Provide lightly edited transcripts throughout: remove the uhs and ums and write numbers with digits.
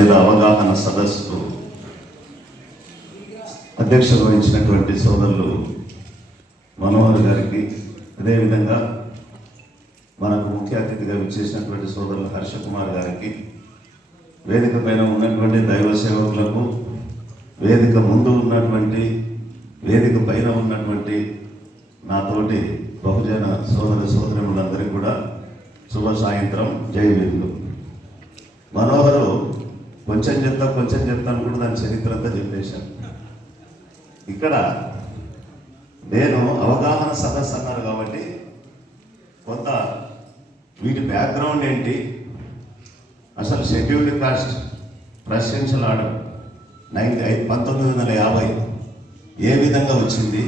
లేదా అవగాహన సదస్సుకు అధ్యక్షత వహించినటువంటి సోదరులు మనోహర్ గారికి, అదేవిధంగా మనకు ముఖ్య అతిథిగా విచ్చేసినటువంటి సోదరులు హర్ష కుమార్ గారికి, వేదిక పైన ఉన్నటువంటి దైవ సేవకులకు, వేదిక ముందు ఉన్నటువంటి, వేదిక పైన ఉన్నటువంటి నాతోటి బహుజన సోదర సోదరులందరికీ కూడా శుభ సాయంత్రం, జై వీరులు. మనోహరు కొంచెం చెప్తాను కూడా దాని చరిత్ర అంతా చెప్పేశాను. ఇక్కడ నేను అవగాహన సదస్సు అన్నారు కాబట్టి కొంత వీటి బ్యాక్గ్రౌండ్ ఏంటి, అసలు షెడ్యూల్డ్ కాస్ట్ ప్రెసిడెన్షియల్ ఆర్డర్ 1950 ఏ విధంగా వచ్చింది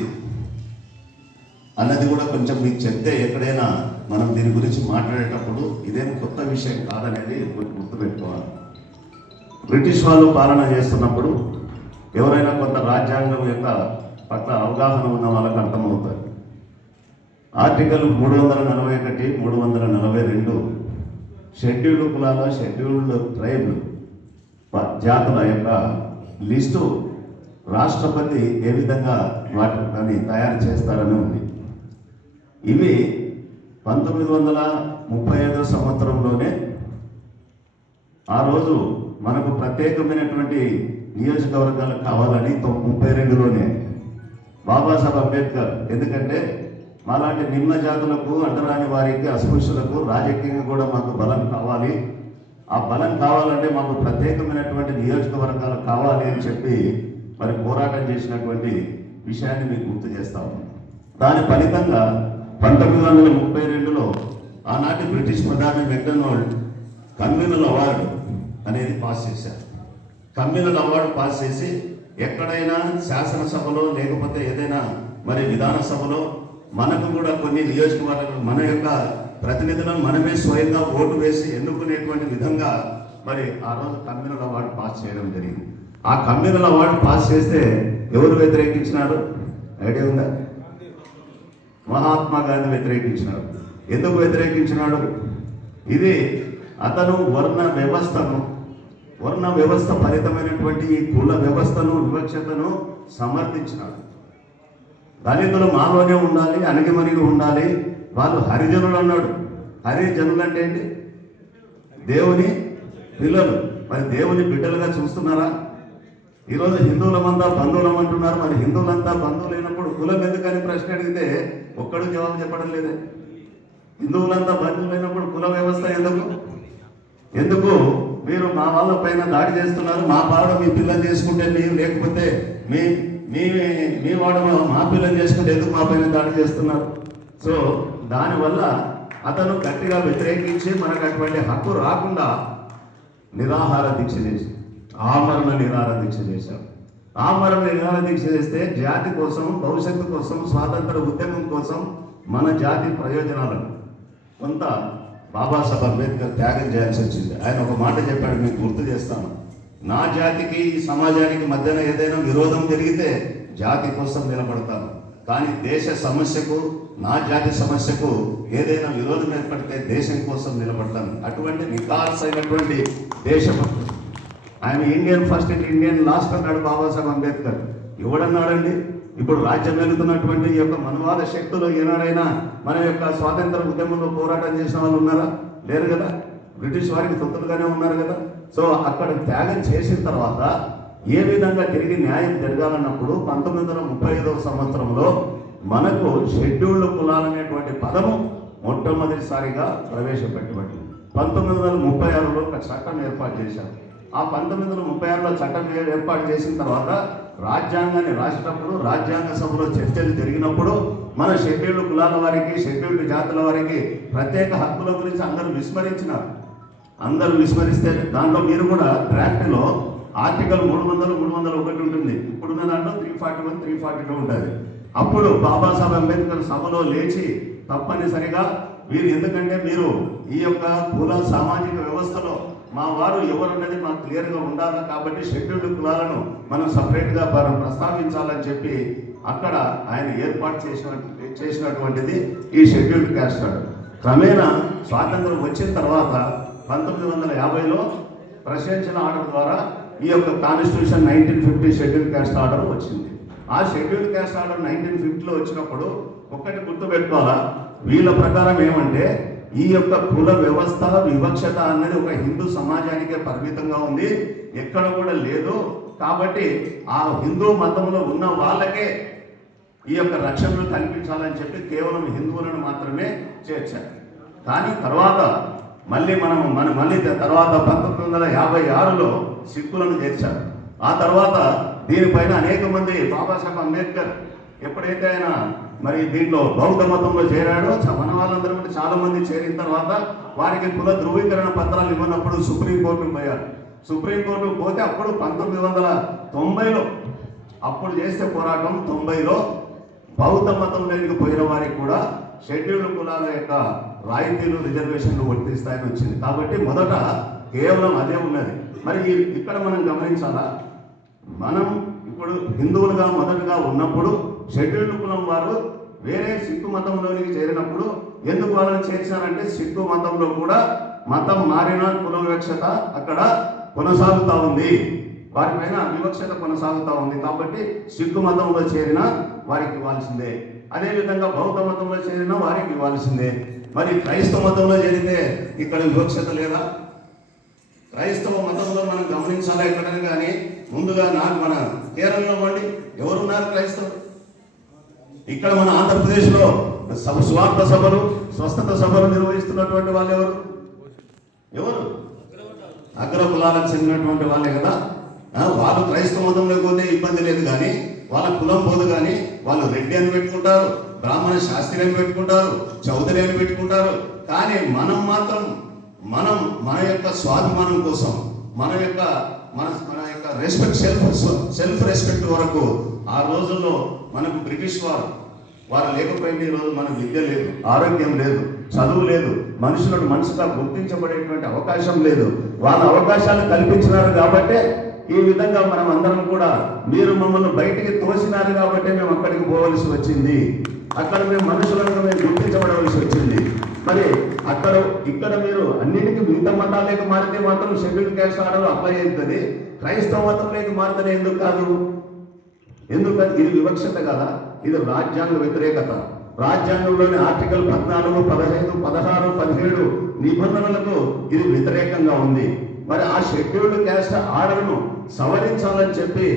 అన్నది కూడా కొంచెం మీకు చెప్తే ఎక్కడైనా మనం దీని గురించి మాట్లాడేటప్పుడు ఇదేం కొత్త విషయం కాదనేది గుర్తుపెట్టుకోవాలి. బ్రిటిష్ వాళ్ళు పాలన చేస్తున్నప్పుడు ఎవరైనా కొంత రాజ్యాంగం యొక్క పట్ల అవగాహన ఉన్న వాళ్ళకి అర్థమవుతుంది. ఆర్టికల్ 341, 342 షెడ్యూల్డ్ కులాల, షెడ్యూల్డ్ ట్రైబ్ జాతుల యొక్క లిస్టు రాష్ట్రపతి ఏ విధంగా వాటిని తయారు చేస్తారని ఉంది. ఇవి 1935 సంవత్సరంలోనే ఆ రోజు మనకు ప్రత్యేకమైనటువంటి నియోజకవర్గాలు కావాలని 32లోనే బాబాసాహెబ్ అంబేద్కర్, ఎందుకంటే మాలాంటి నిమ్న జాతులకు, అంటరాని వారికి, అస్పృశ్యులకు రాజకీయంగా కూడా మాకు బలం కావాలి, ఆ బలం కావాలంటే మాకు ప్రత్యేకమైనటువంటి నియోజకవర్గాలు కావాలి అని చెప్పి మరి పోరాటం చేసినటువంటి విషయాన్ని మీకు గుర్తు చేస్తాము. దాని ఫలితంగా 1932లో ఆనాటి బ్రిటిష్ ప్రధాని మెక్డొనాల్డ్ కమ్యూనల్ అవార్డు అనేది పాస్ చేశారు. కమ్యూనల్ అవార్డు పాస్ చేసి ఎక్కడైనా శాసనసభలో లేకపోతే ఏదైనా మరి విధాన సభలో మనకు కూడా కొన్ని నియోజకవర్గాలు మన యొక్క ప్రతినిధులను మనమే స్వయంగా ఓటు వేసి ఎన్నుకునేటువంటి విధంగా మరి ఆ రోజు కమ్యూనల్ అవార్డు పాస్ చేయడం జరిగింది. ఆ కమ్యూనల్ అవార్డు పాస్ చేస్తే ఎవరు వ్యతిరేకించినారు ఐడియా ఉందా? మహాత్మా గాంధీ వ్యతిరేకించినాడు. ఎందుకు వ్యతిరేకించినాడు? ఇది అతను వర్ణ వ్యవస్థ ఫలితమైనటువంటి ఈ కుల వ్యవస్థను, వివక్షతను సమర్థించినాడు. దళితులు మాలోనే ఉండాలి, అణగిమణిగి ఉండాలి, వాళ్ళు హరిజనులు అన్నాడు. హరిజనులు అంటే ఏంటి? దేవుని పిల్లలు. మరి దేవుని బిడ్డలుగా చూస్తున్నారా? ఈరోజు హిందువులమంతా బంధువులం అంటున్నారు. మరి హిందువులంతా బంధువులు అయినప్పుడు కులం ఎందుకని ప్రశ్న అడిగితే ఒక్కడు జవాబు చెప్పడం లేదే. హిందువులంతా బంధువులు అయినప్పుడు కుల వ్యవస్థ ఎందుకు మీరు మా వాళ్ళ పైన దాడి చేస్తున్నారు? మా పాడ మీ పిల్లలు చేసుకుంటే మీరు, లేకపోతే మీ వాడు మా పిల్లలు చేసుకుంటే ఎందుకు మా పైన దాడి చేస్తున్నారు? సో దానివల్ల అతను గట్టిగా వ్యతిరేకించి మనకు అటువంటి హక్కు రాకుండా నిరాహార దీక్ష చేసి ఆమరణ నిరాహార దీక్ష చేశారు. ఆమరణ నిరాహార దీక్ష చేస్తే జాతి కోసం, భవిష్యత్తు కోసం, స్వాతంత్ర ఉద్యమం కోసం, మన జాతి ప్రయోజనాలను కొంత బాబాసాహెబ్ అంబేద్కర్ త్యాగం చేయాల్సి వచ్చింది. ఆయన ఒక మాట చెప్పాడు, మీకు గుర్తు చేస్తాను. నా జాతికి, సమాజానికి మధ్యన ఏదైనా విరోధం జరిగితే జాతి కోసం నిలబడతాను, కానీ దేశ సమస్యకు, నా జాతి సమస్యకు ఏదైనా విరోధం ఏర్పడితే దేశం కోసం నిలబడతాను. అటువంటి నిఖార్సైనటువంటి దేశభక్తుడు ఆయన. Indian first and Indian last అన్నాడు బాబాసాహెబ్ అంబేద్కర్. ఎవడన్నాడండి? ఇప్పుడు రాజ్యం వెళుతున్నటువంటి ఈ యొక్క మనవాద శక్తులు ఏనాడైనా మన యొక్క స్వాతంత్ర ఉద్యమంలో పోరాటం చేసిన వాళ్ళు ఉన్నారా? లేరు కదా. బ్రిటిష్ వారికి తొత్తులుగానే ఉన్నారు కదా. సో అక్కడ త్యాగం చేసిన తర్వాత ఏ విధంగా తిరిగి న్యాయం జరగాలన్నప్పుడు 1935 సంవత్సరంలో మనకు షెడ్యూల్డ్ కులాలనేటువంటి పదము మొట్టమొదటిసారిగా ప్రవేశపెట్టబడింది. 1936లో ఒక చట్టం ఏర్పాటు చేశారు. ఆ 1936లో చట్టం ఏర్పాటు చేసిన తర్వాత రాజ్యాంగాన్ని రాసినప్పుడు, రాజ్యాంగ సభలో చర్చలు జరిగినప్పుడు మన షెడ్యూల్డ్ కులాల వారికి, షెడ్యూల్డ్ జాతుల వారికి ప్రత్యేక హక్కుల గురించి అందరూ విస్మరిస్తే దాంట్లో మీరు కూడా డ్రాఫ్ట్లో ఆర్టికల్ 300, 301 ఉంటుంది. ఇప్పుడున్న దాంట్లో 341, 342 ఉంటుంది. అప్పుడు బాబాసాహెబ్ అంబేద్కర్ సభలో లేచి తప్పనిసరిగా ఎందుకంటే మీరు ఈ యొక్క కుల సామాజిక వ్యవస్థలో మా వారు ఎవరున్నది మాకు క్లియర్గా ఉండాలి, కాబట్టి షెడ్యూల్డ్ కులాలను మనం సపరేట్గా ప్రస్తావించాలని చెప్పి అక్కడ ఆయన ఏర్పాటు చేసినటువంటిది ఈ షెడ్యూల్డ్ క్యాస్ట్. క్రమేణా స్వాతంత్రం వచ్చిన తర్వాత 1950లో ప్రెసిడెన్షియల్ ఆర్డర్ ద్వారా ఈ యొక్క కాన్స్టిట్యూషన్ 1950 షెడ్యూల్ క్యాస్ట్ ఆర్డర్ వచ్చింది. ఆ షెడ్యూల్ క్యాస్ట్ ఆర్డర్ 1950లో వచ్చినప్పుడు ఒక్కటి గుర్తుపెట్టుకోవాలా, వీళ్ళ ప్రకారం ఏమంటే ఈ యొక్క కుల వ్యవస్థ వివక్షత అనేది ఒక హిందూ సమాజానికే పరిమితంగా ఉంది, ఎక్కడ కూడా లేదు. కాబట్టి ఆ హిందూ మతంలో ఉన్న వాళ్ళకే ఈ యొక్క రక్షణలు కల్పించాలని చెప్పి కేవలం హిందువులను మాత్రమే చేర్చారు. కానీ తర్వాత మళ్ళీ తర్వాత 1956లో సిక్కులను చేర్చారు. ఆ తర్వాత దీనిపైన అనేక మంది బాబాసాహెబ్ అంబేద్కర్ ఎప్పుడైతే ఆయన మరి దీంట్లో బౌద్ధ మతంలో చేరాడో మన వాళ్ళందరూ కూడా చాలా మంది చేరిన తర్వాత వారికి కుల ధృవీకరణ పత్రాలు ఇవ్వనప్పుడు సుప్రీంకోర్టుకు పోయారు. సుప్రీంకోర్టుకు పోతే అప్పుడు 1990లో అప్పుడు చేసే పోరాటం 90లో బౌద్ధ మతంలోకి పోయిన వారికి కూడా షెడ్యూల్డ్ కులాల యొక్క రాయితీలు రిజర్వేషన్లు వర్తిస్తాయని వచ్చింది. కాబట్టి మొదట కేవలం అదే ఉన్నది. మరి ఇక్కడ మనం గమనించాలా, మనం ఇప్పుడు హిందువులుగా మొదటగా ఉన్నప్పుడు షెడ్యూల్డ్ కులం వారు వేరే సిక్కు మతంలోనికి చేరినప్పుడు ఎందుకు వాళ్ళని చేర్చారంటే సిక్కు మతంలో కూడా మతం మారిన కుల వివక్షత అక్కడ కొనసాగుతూ ఉంది, వారిపైన వివక్షత కొనసాగుతూ ఉంది. కాబట్టి సిక్కు మతంలో చేరిన వారికి ఇవ్వాల్సిందే, అదేవిధంగా బౌద్ధ మతంలో చేరిన వారికి ఇవ్వాల్సిందే. మరి క్రైస్తవ మతంలో చేరితే ఇక్కడ వివక్షత లేదా? క్రైస్తవ మతంలో మనం గమనించాలా ఎక్కడని కానీ ముందుగా మన కేరళలో వండి ఎవరున్నారు క్రైస్తవులు? ఇక్కడ మన ఆంధ్రప్రదేశ్లో స్వార్థ సభలు స్వస్థత సభలు నిర్వహిస్తున్నటువంటి వాళ్ళు ఎవరు? అగ్ర కులాలకు చెందినటువంటి వాళ్ళే కదా. వాళ్ళు క్రైస్తవ మతంలో పోతే ఇబ్బంది లేదు, కానీ వాళ్ళ కులం పోదు. కానీ వాళ్ళు రెడ్డి అని పెట్టుకుంటారు, బ్రాహ్మణ శాస్త్రి అని పెట్టుకుంటారు, చౌదరి అని పెట్టుకుంటారు. కానీ మనం మాత్రం మన యొక్క స్వాభిమానం కోసం మన యొక్క రెస్పెక్ట్ సెల్ఫ్ రెస్పెక్ట్ వరకు ఆ రోజుల్లో మనకు బ్రిటిష్ వారు లేకపోయింది. ఈరోజు మనకు విద్య లేదు, ఆరోగ్యం లేదు, చదువు లేదు, మనుషులను మనసుగా గుర్తించబడేటువంటి అవకాశం లేదు. వాళ్ళ అవకాశాలు కల్పించినారు కాబట్టే ఈ విధంగా మనం అందరం కూడా మీరు మమ్మల్ని బయటికి తోసినారు కాబట్టి మేము అక్కడికి పోవలసి వచ్చింది, అక్కడ మేము మనుషులను మేము గుర్తించబడవలసి వచ్చింది. మరి ఇక్కడ మీరు అన్నిటికీ మిగతా మతాలకు మారితే మాత్రం షెడ్యూల్ క్యాస్ట్ ఆర్డర్ అప్లై అవుతుంది, క్రైస్తవ మతంలోకి మారితేనే ఎందుకు కాదు? ఎందుకంటే ఇది వివక్షత కదా, ఇది రాజ్యాంగ వ్యతిరేకత. రాజ్యాంగంలోని ఆర్టికల్ 14, 15, 16, 17 నిబంధనలకు ఇది వ్యతిరేకంగా ఉంది. మరి ఆ షెడ్యూల్డ్ క్యాస్ట్ ఆర్డర్ను సవరించాలని చెప్పి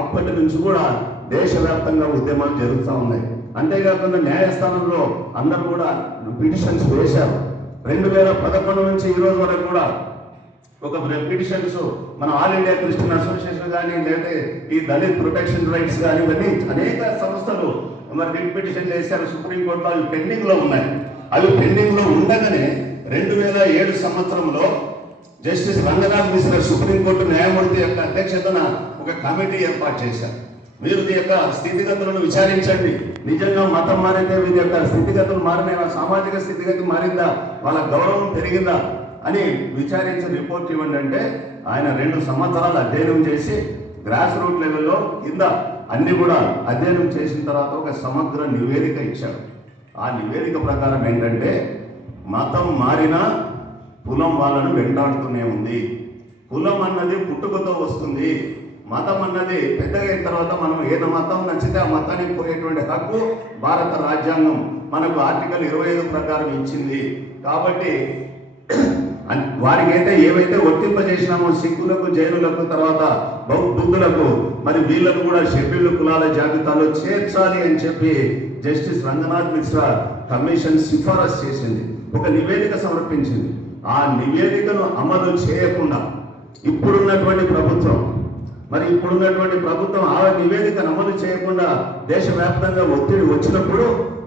అప్పటి నుంచి కూడా దేశవ్యాప్తంగా ఉద్యమాలు జరుగుతూ ఉన్నాయి. అంతేకాకుండా న్యాయస్థానంలో అందరూ కూడా పిటిషన్స్ వేశారు. 2011 నుంచి ఈ రోజు వరకు కూడా ఒక పిటిషన్స్ మన ఆల్ ఇండియా క్రిస్టియన్ అసోసియేషన్ కానీ లేదా ఈ దళిత్ ప్రొటెక్షన్ రైట్స్ కానీ ఇవన్నీ అనేక సంస్థలు మరి రిట్ పిటిషన్ చేశారు. సుప్రీంకోర్టులో అవి పెండింగ్లో ఉన్నాయి. అవి పెండింగ్లో ఉండగానే 2007 సంవత్సరంలో జస్టిస్ రంగనాథ్ మిశ్రా సుప్రీంకోర్టు న్యాయమూర్తి యొక్క అధ్యక్షతన ఒక కమిటీ ఏర్పాటు చేశారు. మీరు ఈ యొక్క స్థితిగతులను విచారించండి, నిజంగా మతం మారితే వీరి యొక్క స్థితిగతులు మారిన సామాజిక స్థితిగతి మారిందా, వాళ్ళ గౌరవం పెరిగిందా అని విచారించి రిపోర్ట్ ఇవ్వండి అంటే ఆయన 2 సంవత్సరాలు అధ్యయనం చేసి గ్రాస్ రూట్ లెవెల్లో కింద అన్ని కూడా అధ్యయనం చేసిన తర్వాత ఒక సమగ్ర నివేదిక ఇచ్చారు. ఆ నివేదిక ప్రకారం ఏంటంటే మతం మారినా కులం వాళ్ళను వెంటాడుతూనే ఉంది. కులం అన్నది పుట్టుకతో వస్తుంది, మతం అన్నది పెద్దగా అయిన తర్వాత మనం ఏదో మతం నచ్చితే ఆ మతానికి పోయేటువంటి హక్కు భారత రాజ్యాంగం మనకు ఆర్టికల్ 25 ప్రకారం ఇచ్చింది. కాబట్టి వారికైతే ఏవైతే వర్తింపజేసినామో సిక్కులకు, జైనులకు, తర్వాత బౌద్ధులకు, మరి వీళ్ళను కూడా షెడ్యూల్డ్ కులాల జాబితాలో చేర్చాలి అని చెప్పి జస్టిస్ రంగనాథ్ మిశ్రా కమిషన్ సిఫారసు చేసింది, ఒక నివేదిక సమర్పించింది. ఆ నివేదికను అమలు చేయకుండా ఇప్పుడున్నటువంటి ప్రభుత్వం ఆ నివేదికను అమలు చేయకుండా దేశవ్యాప్తంగా ఒత్తిడి వచ్చినప్పుడు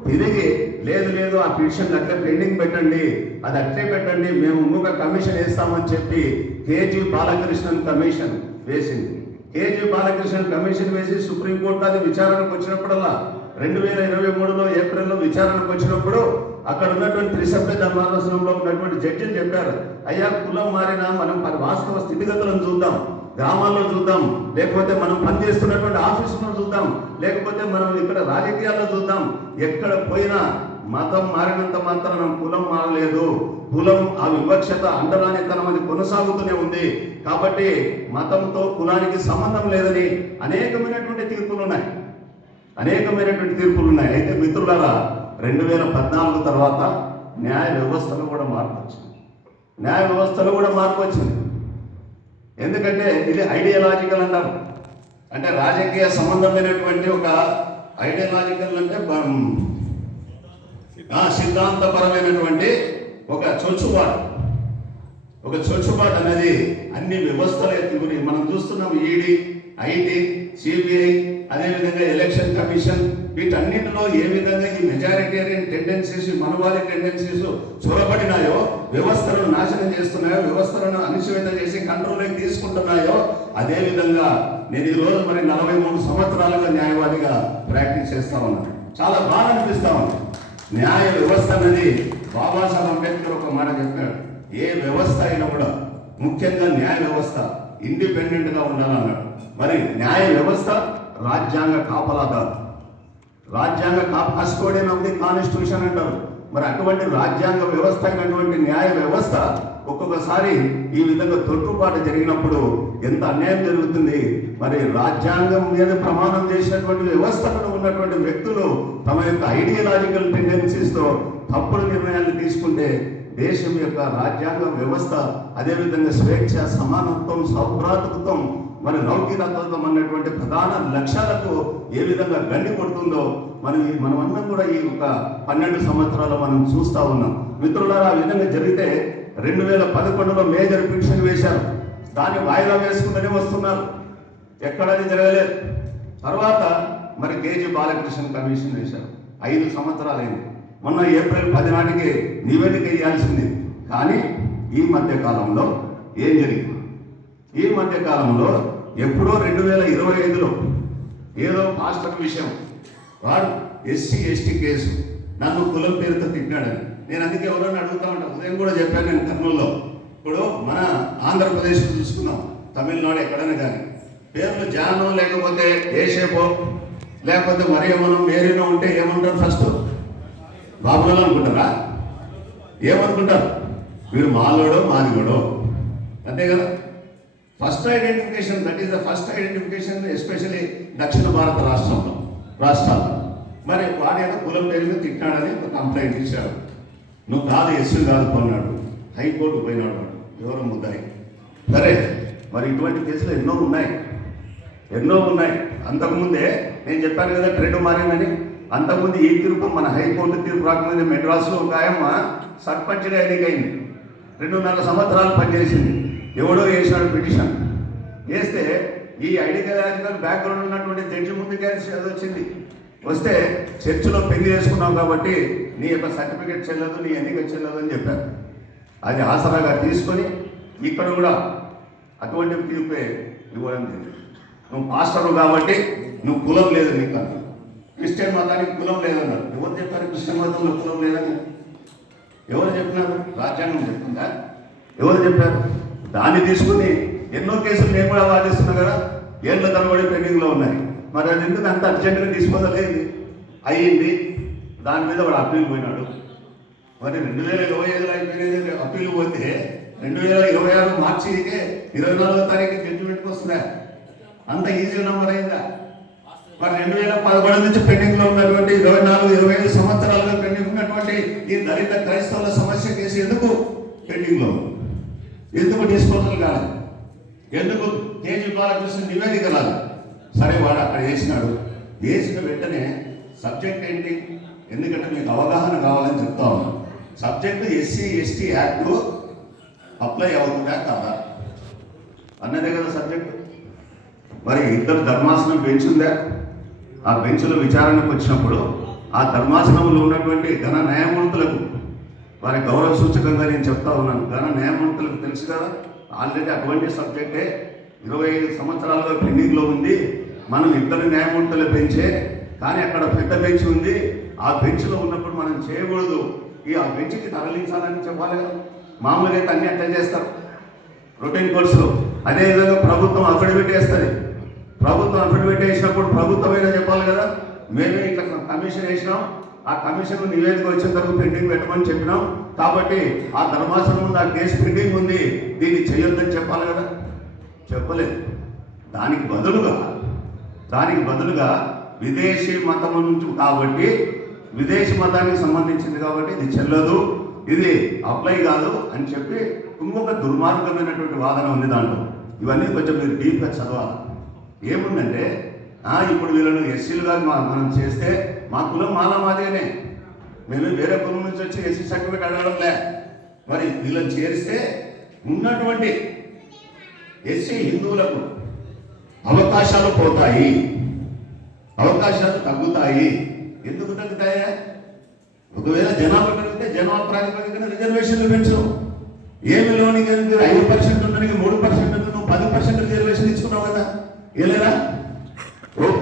తిరిగి లేదు ఆ పిటిషన్ అట్లే పెండింగ్ పెట్టండి, అది అట్లే పెట్టండి, మేము ఇంకొక కమిషన్ వేస్తామని చెప్పి కేజీ బాలకృష్ణన్ కమిషన్ వేసింది. కేజీ బాలకృష్ణన్ కమిషన్ వేసి సుప్రీంకోర్టు అది విచారణకు వచ్చినప్పుడల్లా 2023లో ఏప్రిల్లో విచారణకు వచ్చినప్పుడు అక్కడ ఉన్నటువంటి త్రిసభ్య ధర్మాసనంలో ఉన్నటువంటి జడ్జిలు చెప్పారు, అయ్యా కులం మారినా మనం వాస్తవ స్థితిగతులను చూద్దాం, గ్రామాల్లో చూద్దాం, లేకపోతే మనం పనిచేస్తున్నటువంటి ఆఫీసులో చూద్దాం, లేకపోతే మనం ఇక్కడ రాజకీయాల్లో చూద్దాం, ఎక్కడ పోయినా మతం మారినంత మాత్రం కులం మారలేదు, కులం ఆ వివక్షత అంటరానితనం అది కొనసాగుతూనే ఉంది. కాబట్టి మతంతో కులానికి సంబంధం లేదని అనేకమైనటువంటి తీర్పులు ఉన్నాయి. అయితే మిత్రులారా, 2014 తర్వాత న్యాయ వ్యవస్థలో కూడా మార్పు వచ్చింది. ఎందుకంటే ఇది ఐడియాలజికల్ అంటారు. అంటే రాజకీయ సంబంధమైనటువంటి ఒక ఐడియాలజికల్ అంటే సిద్ధాంతపరమైనటువంటి ఒక చొచ్చుబాటు అనేది అన్ని వ్యవస్థల ఎత్తుకుని మనం చూస్తున్నాం. ఈడీ, ఐటీ, సిబిఐ, అదేవిధంగా ఎలక్షన్ కమిషన్, వీటన్నిటిలో ఏ విధంగా ఈ మెజారిటేరియన్ టెండెన్సీస్, మనవాళి టెండెన్సీస్ చొరబడినాయో, వ్యవస్థలను నాశనం చేస్తున్నాయో, వ్యవస్థలను అణిచివేత చేసి కంట్రోల్లోకి తీసుకుంటున్నాయో, అదేవిధంగా నేను ఈరోజు మరి 43 సంవత్సరాలుగా న్యాయవాదిగా ప్రాక్టీస్ చేస్తా ఉన్నాను. చాలా బాగా అనిపిస్తా ఉంది. న్యాయ వ్యవస్థ అనేది బాబాసాహెబ్ అంబేద్కర్ ఒక మాట చెప్పాడు, ఏ వ్యవస్థ అయినా కూడా ముఖ్యంగా న్యాయ వ్యవస్థ ఇండిపెండెంట్గా ఉండాలన్నాడు. మరి న్యాయ వ్యవస్థ రాజ్యాంగ కాపలాదారు, కస్టోడియన్ ఆఫ్ ది కాన్స్టిట్యూషన్ అంటారు. మరి అటువంటి రాజ్యాంగ వ్యవస్థ అయినటువంటి న్యాయ వ్యవస్థ ఒక్కొక్కసారి ఈ విధంగా తొట్టుబాటు జరిగినప్పుడు ఎంత అన్యాయం జరుగుతుంది. మరి రాజ్యాంగం మీద ప్రమాణం చేసినటువంటి వ్యవస్థలో ఉన్నటువంటి వ్యక్తులు తమ యొక్క ఐడియాలజికల్ టెండెన్సీస్తో తప్పుడు నిర్ణయాలు తీసుకుంటే దేశం యొక్క రాజ్యాంగ వ్యవస్థ, అదేవిధంగా స్వేచ్ఛ, సమానత్వం, సౌభ్రాతృత్వం, మరి లౌకికత్వం అన్నటువంటి ప్రధాన లక్ష్యాలకు ఏ విధంగా గండి కొడుతుందో మనమందరం కూడా ఈ ఒక 12 సంవత్సరాలు మనం చూస్తూ ఉన్నాం. మిత్రులారా, ఆ విధంగా జరిగితే 2011లో మేజర్ పిటిషన్ వేశారు. దాన్ని వాయిదా వేసుకుంటూనే వస్తున్నారు, ఎక్కడది జరగలేదు. తర్వాత మరి కేజీ బాలకృష్ణ కమిషన్ వేశారు. 5 సంవత్సరాలైంది. మొన్న ఏప్రిల్ 10 నాటికి నివేదిక ఇవ్వాల్సింది. కానీ ఈ మధ్య కాలంలో ఏం జరిగింది? ఈ మధ్య కాలంలో ఎప్పుడో 2025లో ఏదో పాస్టర్ విషయం, వాడు ఎస్సీ ఎస్టీ కేసు, నన్ను కులం పేరుతో తిట్టాడని. నేను అందుకే ఎవరైనా అడుగుతా ఉంటాను. ఉదయం కూడా చెప్పాను నేను కర్నూలులో. ఇప్పుడు మన ఆంధ్రప్రదేశ్ చూసుకున్నాం, తమిళనాడు ఎక్కడైనా కానీ పేర్లు జానో లేకపోతే ఏషేపో లేకపోతే మరియమ్మనో మేరీనో ఉంటే ఏమంటారు? ఫస్ట్ బాబులలో అనుకుంటారా? ఏమనుకుంటారు? వీడు మాలోడో మాదిగోడో, అంతే కదా. First identification, that is the first identification, especially దక్షిణ భారత రాష్ట్రాల్లో. మరి వాడి యొక్క కులం పేరు మీద తిట్టాడని ఒక కంప్లైంట్ ఇచ్చాడు. నువ్వు కాదు, ఎస్సీ కాదు కొన్నాడు. హైకోర్టు పోయినాడు వాడు, ఎవరు ముద్దాయి. సరే, మరి ఇటువంటి కేసులు ఎన్నో ఉన్నాయి. అంతకుముందే నేను చెప్పాను కదా ట్రెండ్ మారిందని. అంతకుముందు ఈ తీర్పు, మన హైకోర్టు తీర్పు రాకముందే మెడ్రాస్లో ఒక ఆయమ్మ సర్పంచ్గా ఎన్నికైంది. 2.5 సంవత్సరాలు పనిచేసింది. ఎవడో వేసినాడు పిటిషన్. వేస్తే ఈ ఐడియాలజికల్ బ్యాక్గ్రౌండ్ ఉన్నటువంటి జడ్జి ముందుకే అది వచ్చింది. వస్తే చర్చిలో పెళ్లి చేసుకున్నావు కాబట్టి నీ యొక్క సర్టిఫికేట్ చెల్లదు, నీ ఎన్నిక చెల్లదు అని చెప్పారు. అది ఆసరాగా తీసుకొని ఇక్కడ కూడా అటువంటి తీర్పే ఇవ్వడం జరిగింది. నువ్వు పాస్టరు కాబట్టి నువ్వు కులం లేదు నీకు అన్నారు. క్రిస్టియన్ మతానికి కులం లేదన్నారు. ఎవరు చెప్పారు క్రిస్టియన్ మతంలో కులం లేదని? ఎవరు చెప్పినారు? రాజ్యాంగం చెప్తుందా? ఎవరు చెప్పారు? దాన్ని తీసుకుని ఎన్నో కేసులు నేను కూడా వాదిస్తున్నా కదా, ఏళ్ళ తరబడి పెండింగ్లో ఉన్నాయి. మరి అది ఎందుకు అంత అర్జెంటుగా తీసుకోదలేదు? అయ్యింది. దాని మీద వాడు అప్పీల్ పోయినాడు. మరి 2025లో అయిపోయినది అప్పీల్ పోతే 2026 మార్చికే 24వ తారీఖు జడ్జిమెంట్కి వస్తుందా? అంత ఈజీ నెంబర్ అయిందా? మరి 2011 నుంచి పెండింగ్లో ఉన్నటువంటి 24-25 సంవత్సరాలుగా పెండింగ్ ఉన్నటువంటి ఈ దళిత క్రైస్తవుల సమస్య కేసు ఎందుకు పెండింగ్లో? ఎందుకు డిస్పోజల్ కాలేదు? ఎందుకు కేజీ బాలకృష్ణ నివేదిక రాదు? సరే, వాడు అక్కడ వేసినాడు. వేసిన వెంటనే సబ్జెక్ట్ ఏంటి? ఎందుకంటే మీకు అవగాహన కావాలని చెప్తా ఉన్నాను. Subject SC ST act apply అవుతుందా కాదా అన్నదే కదా సబ్జెక్టు. మరి ఇద్దరు ధర్మాసనం బెంచ్ ఉందా? ఆ బెంచ్లో విచారణకు వచ్చినప్పుడు ఆ ధర్మాసనంలో ఉన్నటువంటి ఘన న్యాయమూర్తులకు వారి గౌరవ సూచకంగా నేను చెప్తా ఉన్నాను. ఘన న్యాయమూర్తులకు తెలుసు కదా, ఆల్రెడీ అటువంటి సబ్జెక్టే 25 సంవత్సరాలుగా పెండింగ్లో ఉంది. మనం ఇద్దరు న్యాయమూర్తుల బెంచే, కానీ అక్కడ పెద్ద బెంచ్ ఉంది. ఆ బెంచ్లో ఉన్నప్పుడు మనం చేయకూడదు, ఆ బెంచ్కి తరలించాలని చెప్పాలి కదా. మామూలుగా అయితే అన్ని అట్లా చేస్తారు రొటీన్ కోర్సులో. అదేవిధంగా ప్రభుత్వం అఫిడవిట్ వేస్తుంది. ప్రభుత్వం అఫిడవిట్ వేసినప్పుడు ప్రభుత్వమైనా చెప్పాలి కదా, మేమే ఇట్లా కమిషన్ వేసినాం, ఆ కమిషన్ నివేదిక వచ్చిన తర్వాత పెండింగ్ పెట్టమని చెప్పినాం, కాబట్టి ఆ ధర్మాసనం ముందు ఆ కేసు పెండింగ్ ఉంది, దీన్ని చేయొద్దని చెప్పాలి కదా. చెప్పలేదు. దానికి బదులుగా విదేశీ మతము నుంచి కాబట్టి, విదేశీ మతానికి సంబంధించింది కాబట్టి ఇది చెల్లదు, ఇది అప్లై కాదు అని చెప్పి ఇంకొక దుర్మార్గమైనటువంటి వాదన ఉంది దాంట్లో. ఇవన్నీ కొంచెం మీరు డీప్గా చదవాలి. ఏముందంటే ఇప్పుడు వీళ్ళను ఎస్సీలుగా మనం చేస్తే మా కులం మాదేనే, మేము వేరే కులం నుంచి వచ్చి ఎస్సీ సర్టిఫికేట్ అడగడంలే. మరి వీళ్ళని చేరిస్తే ఉన్నటువంటి ఎస్సీ హిందువులకు అవకాశాలు పోతాయి, అవకాశాలు తగ్గుతాయి. ఎందుకు తగ్గుతాయా? ఒకవేళ జనాభా పెరిగితే జనాభా ప్రాతిపదికన రిజర్వేషన్లు పెంచు. ఏమి లోని 5% ఉండడానికి 3% నువ్వు 10% రిజర్వేషన్ ఇచ్చుకున్నావు కదా, ఏ లేదా?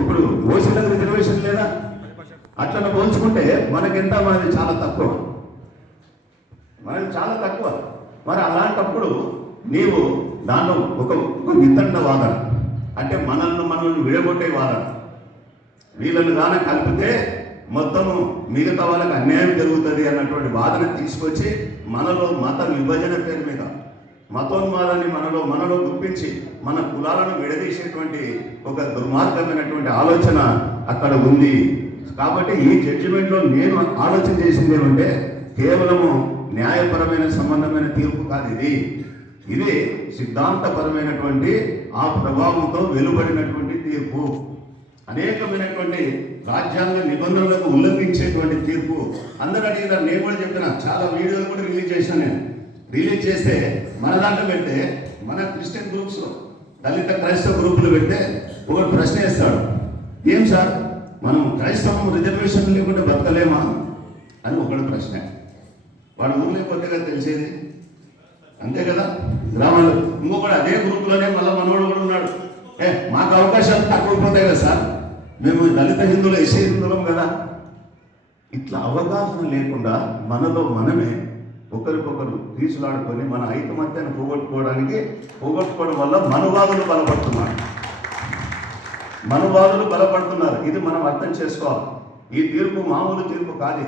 ఇప్పుడు ఓసీలకు రిజర్వేషన్ లేదా? అట్లా పోల్చుకుంటే మనకెంత? మనది చాలా తక్కువ, మనది చాలా తక్కువ. మరి అలాంటప్పుడు నీవు దాంట్లో ఒక వితండ వాదన, అంటే మనల్ని విడగొట్టే వాదన, వీళ్ళని కానీ కలిపితే మొత్తము మిగతా వాళ్ళకి అన్యాయం జరుగుతుంది అన్నటువంటి వాదన తీసుకొచ్చి మనలో మత విభజన పేరు మీద మతోన్మాదాన్ని మనలో గుప్పించి మన కులాలను విడదీసేటువంటి ఒక దుర్మార్గమైనటువంటి ఆలోచన అక్కడ ఉంది. కాబట్టి ఈ జడ్జిమెంట్లో నేను ఆలోచన చేసింది ఏమంటే, కేవలము న్యాయపరమైన సంబంధమైన తీర్పు కాదు ఇది సిద్ధాంతపరమైనటువంటి ఆ ప్రభావంతో వెలువడినటువంటి తీర్పు. అనేకమైనటువంటి రాజ్యాంగ నిబంధనలకు ఉల్లంఘించేటువంటి తీర్పు. అందరూ అడిగినారు, నేను కూడా చెప్పిన, చాలా వీడియోలు కూడా రిలీజ్ చేశాను. నేను రిలీజ్ చేస్తే మన దాంట్లో పెడితే, మన క్రిస్టియన్ గ్రూప్స్లో దళిత క్రైస్తవ గ్రూపులు పెడితే ఒకటి ప్రశ్న వేస్తాడు, ఏం సార్ మనం క్రైస్తవం రిజర్వేషన్ లేకుంటే బతకలేమా అని ఒకటి ప్రశ్న. వాడు ఊర్లో కొత్తగా తెలిసేది, అంతే కదా గ్రామాలు. ఇంకొకటి అదే గ్రూప్లోనే మళ్ళీ మనవాడు కూడా ఉన్నాడు, మాకు అవకాశాలు తక్కువైపోతాయి కదా సార్, మేము దళిత హిందువులు ఎస్సీ హిందువులం కదా. ఇట్లా అవగాహన లేకుండా మనలో మనమే ఒకరికొకరు తీసులాడుకొని మన ఐకమత్యాన్ని పోగొట్టుకోవడం వల్ల మనువాదులు బలపడుతున్నారు. ఇది మనం అర్థం చేసుకోవాలి. ఈ తీర్పు మామూలు తీర్పు కాదు,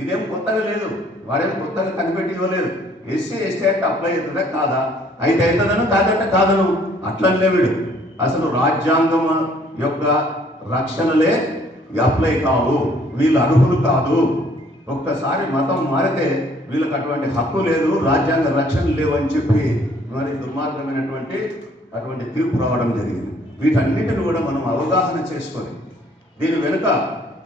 ఇదేం కొత్తగా లేదు, వాడేం కొత్తగా కనిపెట్టి ఇవ్వలేదు. ఎస్సీ ఎస్టీ యాక్ట్ అప్లై అవుతుందా కాదా, అయితే అవుతుందను, కాదంటే కాదను, అట్లనే వీడు అసలు రాజ్యాంగం యొక్క రక్షణలే అప్లై కావు, వీళ్ళు అర్హులు కాదు. ఒక్కసారి మతం మారితే వీళ్ళకి అటువంటి హక్కు లేదు, రాజ్యాంగ రక్షణ లేవు అని చెప్పి మరి దుర్మార్గమైనటువంటి అటువంటి తీర్పు రావడం జరిగింది. వీటన్నిటిని కూడా మనం అవగాహన చేసుకొని దీని వెనుక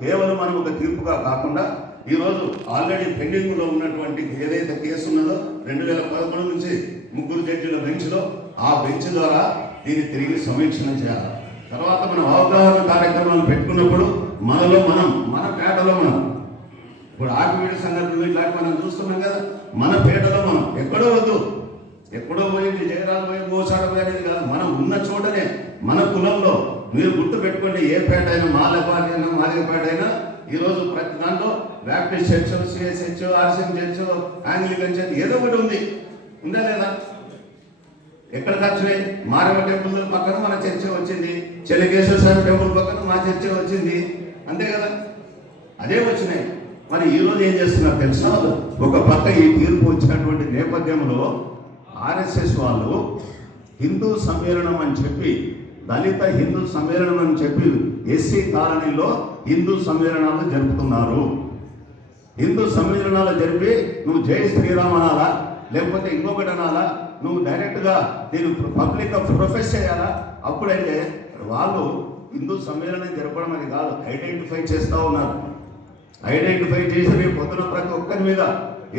కేవలం మనం ఒక తీర్పుగా కాకుండా ఈరోజు ఆల్రెడీ పెండింగ్లో ఉన్నటువంటి ఏదైతే కేసు ఉన్నదో 2011 నుంచి 3 జడ్జిల బెంచ్లో, ఆ బెంచ్ ద్వారా దీన్ని తిరిగి సమీక్షణ చేయాలి. తర్వాత మనం అవగాహన కార్యక్రమాలు పెట్టుకున్నప్పుడు మనలో మనం, మన పేటలో మనం, ఇప్పుడు ఆకివీడి సంఘటనలు ఇట్లాంటి మనం చూస్తున్నాం కదా, మన పేటలో మనం ఎక్కడో పోయింది జయరాలు పోయి మోసాడ పోయి అనేది కాదు, మనం ఉన్న చోటనే మన కులంలో. మీరు గుర్తు పెట్టుకోండి, ఏ పేట అయినా, మాలపాటి అయినా, మాదిగపేట అయినా, ఈరోజు ప్రతి దాంట్లో Baptist church, CS church, RCM church, Anglican church ఏదో ఒకటి ఉందా లేదా? ఎక్కడ వచ్చినాయి? మారవ టెంపుల్ పక్కన మన చర్చ వచ్చింది, చెన్నకేశ్వర స్వామి టెంపుల్ పక్కన మా చర్చ వచ్చింది, అంతే కదా, అదే వచ్చినాయి. మరి ఈరోజు ఏం చేస్తున్నారు తెలుసా? ఒక పక్క ఈ తీర్పు వచ్చినటువంటి నేపథ్యంలో ఆర్ఎస్ఎస్ వాళ్ళు హిందూ సమ్మేళనం అని చెప్పి, దళిత హిందూ సమ్మేళనం అని చెప్పి ఎస్సీ కాలనీలో హిందూ సమ్మేళనాలు జరుపుతున్నారు. హిందూ సమ్మేళనాలు జరిపి నువ్వు జై శ్రీరామ్ అనాలా, లేకపోతే ఇంకొకటి అనాలా, నువ్వు డైరెక్ట్గా నేను పబ్లిక్ ప్రొఫెస్ చేయాలా? అప్పుడైతే వాళ్ళు హిందూ సమ్మేళనం జరపడం అని కాదు, ఐడెంటిఫై చేస్తూ ఉన్నారు. ఐడెంటిఫై చేసి రేపు పొద్దున ప్రతి ఒక్కరి మీద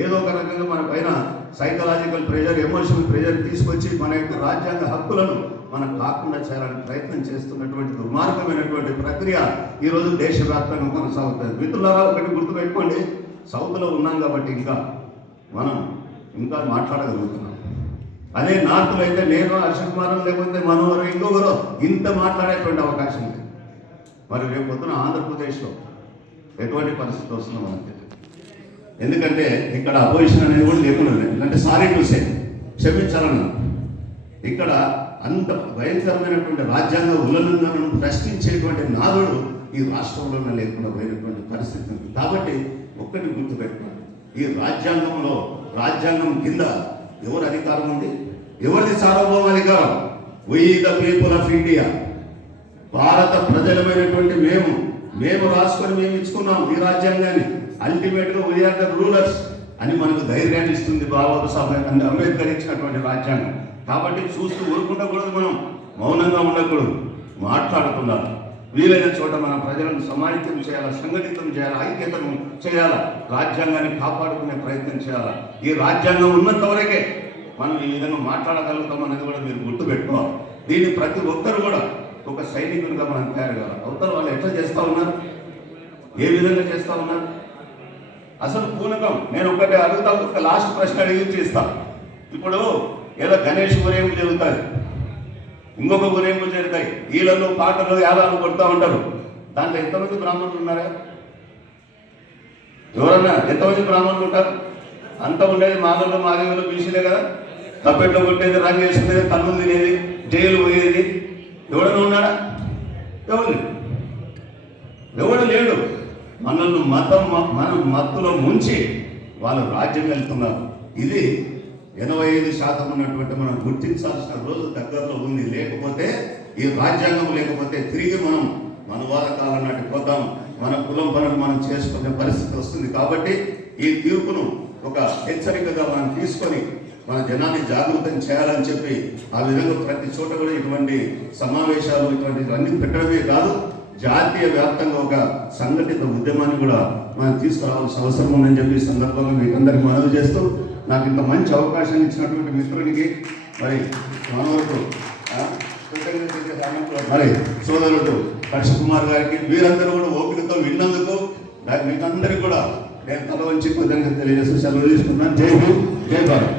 ఏదో ఒక రకంగా మన పైన సైకలాజికల్ ప్రెషర్, ఎమోషనల్ ప్రెషర్ తీసుకొచ్చి మన యొక్క రాజ్యాంగ హక్కులను మనం కాకుండా చేయాలని ప్రయత్నం చేస్తున్నటువంటి దుర్మార్గమైనటువంటి ప్రక్రియ ఈరోజు దేశవ్యాప్తంగా కొనసాగుతుంది. మిత్రులారా, ఒకటి గుర్తుపెట్టుకోండి, సౌత్లో ఉన్నాం కాబట్టి మనం ఇంకా మాట్లాడగలుగుతున్నాం. అదే నార్త్లో అయితే నేను, హర్ష కుమార్, లేకపోతే మనోహర్, ఇంకొకరు ఇంత మాట్లాడేటువంటి అవకాశం ఉంది. మరి రేపు పొద్దున ఆంధ్రప్రదేశ్లో ఎటువంటి పరిస్థితి వస్తుందో మనకు తెలియదు. ఎందుకంటే ఇక్కడ అపోజిషన్ అనేది కూడా లేకుండా, అంటే సారీ టు సే, క్షమించాలన్నా, ఇక్కడ అంత భయంకరమైనటువంటి రాజ్యాంగ ఉల్లంఘనను ప్రశ్నించేటువంటి నాదుడు ఈ రాష్ట్రంలోనే లేకుండా పోయినటువంటి పరిస్థితి ఉంది. కాబట్టి ఒక్కటి గుర్తుపెట్టుకోండి, ఈ రాజ్యాంగం కింద ఎవరి అధికారం ఉంది? ఎవరిది సార్వభౌమ అధికారం? We the people of India, భారత ప్రజలమైనటువంటి మేము రాసుకొని మేము ఇచ్చుకున్నాం ఈ రాజ్యాంగాన్ని. అల్టిమేట్ గా వీఆర్ ద రూలర్స్ అని మనకు ధైర్యాన్ని ఇస్తుంది బాబాసాహెబ్ అంబేద్కర్ ఇచ్చినటువంటి రాజ్యాంగం. కాబట్టి చూస్తూ ఊరుకుండకూడదు, మనం మౌనంగా ఉండకూడదు, మాట్లాడుతున్నారు. వీలైన చోట మన ప్రజలను సమాయత్తం చేయాలా, సంఘటితం చేయాలా, ఐక్యతను చేయాలా, రాజ్యాంగాన్ని కాపాడుకునే ప్రయత్నం చేయాలా. ఈ రాజ్యాంగం ఉన్నంత వరకే మనం ఈ విధంగా మాట్లాడగలుగుతాం అనేది కూడా మీరు గుర్తుపెట్టుకోవాలి. దీన్ని ప్రతి ఒక్కరు కూడా ఒక సైనికునిగా మనం తయారు కావాలి. అవతల వాళ్ళు ఎట్లా చేస్తూ ఉన్నారు, ఏ విధంగా చేస్తూ ఉన్నారు అసలు పూనకం. నేను ఒకటి అడుగుతా, ఒక లాస్ట్ ప్రశ్న అడిగి చేస్తా. ఇప్పుడు ఏదో గణేష్ ఊరేగింపు జరుగుతుంది, ఇంకొక ఊరేగింపు జరుగుతాయి, ఈలలో పాటలు యాదాలు కొడుతూ ఉంటారు. దాంట్లో ఎంతమంది బ్రాహ్మణులు ఉన్నారా? ఎవరన్నా ఎంతమంది బ్రాహ్మణులు ఉంటారు? అంత ఉండేది మాధవులు మాదేవులు బీసీలే కదా. తప్పెట్లో కొట్టేది, రంగు వేసుకునేది, తన్నులు తినేది, జైలు పోయేది ఎవడన్నా ఉన్నాడా? ఎవడు లేడు. మనల్ని మన మత్తులో ముంచి వాళ్ళు రాజ్యం వెళ్తున్నారు. ఇది 85% ఉన్నటువంటి మనం గుర్తించాల్సిన రోజు దగ్గరలో ఉంది. లేకపోతే ఈ రాజ్యాంగం లేకపోతే తిరిగి మనం మన వాళ్ళ కాలం నాటి పోతాం, మన కులం పనులు మనం చేసుకునే పరిస్థితి వస్తుంది. కాబట్టి ఈ తీర్పును ఒక హెచ్చరికగా మనం తీసుకొని మన జనాన్ని జాగృతం చేయాలని చెప్పి ఆ విధంగా ప్రతి చోట కూడా ఇటువంటి సమావేశాలు ఇటువంటివన్నీ పెట్టడమే కాదు, జాతీయ వ్యాప్తంగా ఒక సంఘటిత ఉద్యమాన్ని కూడా మనం తీసుకురావాల్సిన అవసరం ఉందని చెప్పి ఈ సందర్భంగా మీకు అందరికీ మనవి చేస్తూ, నాకు ఇంత మంచి అవకాశాన్ని ఇచ్చినటువంటి మిత్రునికి మరి మనవరకు మరి సోదరుడు హర్ష కుమార్ గారికి, వీరందరూ కూడా ఓపికతో విన్నందుకు మీకు అందరికీ కూడా నేను తల వంచి కృతజ్ఞతలు తెలియజేస్తూ సెలవు తీసుకున్నాను. జై భీమ్, జై భారత్.